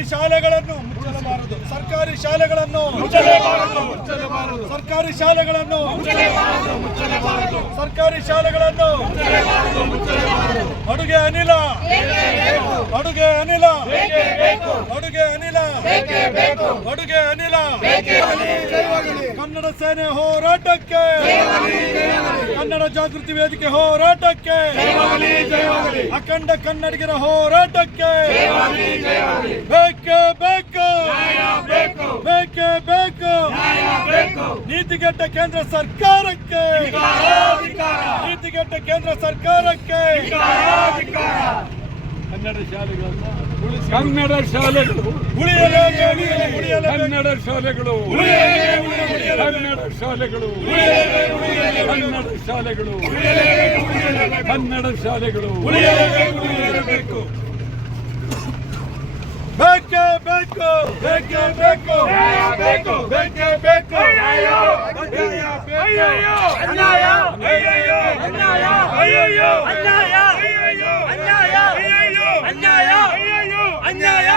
ಸರ್ಕಾರಿ ಶಾಲೆಗಳನ್ನು ಮುಚ್ಚಲಬಾರದು. ಸರ್ಕಾರಿ ಶಾಲೆಗಳನ್ನು ಮುಚ್ಚಲೇಬಾರದು. ಸರ್ಕಾರಿ ಶಾಲೆಗಳನ್ನು ಮುಚ್ಚಲೇಬಾರದು. ಸರ್ಕಾರಿ ಶಾಲೆಗಳನ್ನು ಅಡುಗೆ ಅನಿಲ ಅಡುಗೆ ಅನಿಲ ಅಡುಗೆ ಅನಿಲ ಅಡುಗೆ ಅನಿಲ ಕನ್ನಡ ಸೇನೆ ಹೋರಾಟಕ್ಕೆ, ಕನ್ನಡ ಜಾಗೃತಿ ವೇದಿಕೆ ಹೋರಾಟಕ್ಕೆ, ಅಖಂಡ ಕನ್ನಡಿಗರ ಹೋರಾಟಕ್ಕೆ ಬೇಕೇ ಬೇಕು, ಬೇಕೇ ಬೇಕು. ನೀತಿಗೆಟ್ಟ ಕೇಂದ್ರ ಸರ್ಕಾರಕ್ಕೆ, ನೀತಿಗೆಟ್ಟ ಕೇಂದ್ರ ಸರ್ಕಾರಕ್ಕೆ ಕನ್ನಡ ಶಾಲೆಗಳನ್ನು ಕನ್ನಡ ಶಾಲೆಗಳು ಉಳಿಯಲೇಬೇಕು, ಕನ್ನಡ ಶಾಲೆಗಳು ಕನ್ನಡ ಶಾಲೆಗಳು ಕನ್ನಡ ಶಾಲೆಗಳು ಕನ್ನಡ ಶಾಲೆಗಳು ಉಳಿಯಲೇಬೇಕು. ಬೇಕೇ ಬೇಕು, ಬೇಕೇ ಬೇಕು, ಬೇಕು, ಬೇಕೇ ಬೇಕು. ಅಯ್ಯಯ್ಯೋ ಅಯ್ಯಯ್ಯೋ ಅನ್ಯಾಯ, ಅಯ್ಯಯ್ಯೋ ಅನ್ಯಾಯ, ಅಯ್ಯಯ್ಯೋ ಅನ್ಯಾಯ, ಅಯ್ಯಯ್ಯೋ ಅನ್ಯಾಯ, ಅಯ್ಯಯ್ಯೋ ಅನ್ಯಾಯ, ಅಯ್ಯಯ್ಯೋ ಅನ್ಯಾಯ.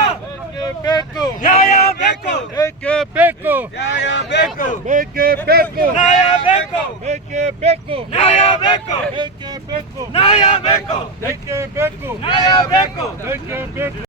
ಬೇಕು ನ್ಯಾಯ ಬೇಕು, ಬೇಕೇ ಬೇಕು ನ್ಯಾಯ ಬೇಕು, ಬೇಕೇ ಬೇಕು ನ್ಯಾಯ ಬೇಕು, ಬೇಕೇ ಬೇಕು ನ್ಯಾಯ ಬೇಕು, ಬೇಕೇ ಬೇಕು ನ್ಯಾಯ ಬೇಕು, ಬೇಕೇ ಬೇಕು ನ್ಯಾಯ ಬೇಕು, ಬೇಕೇ ಬೇಕು.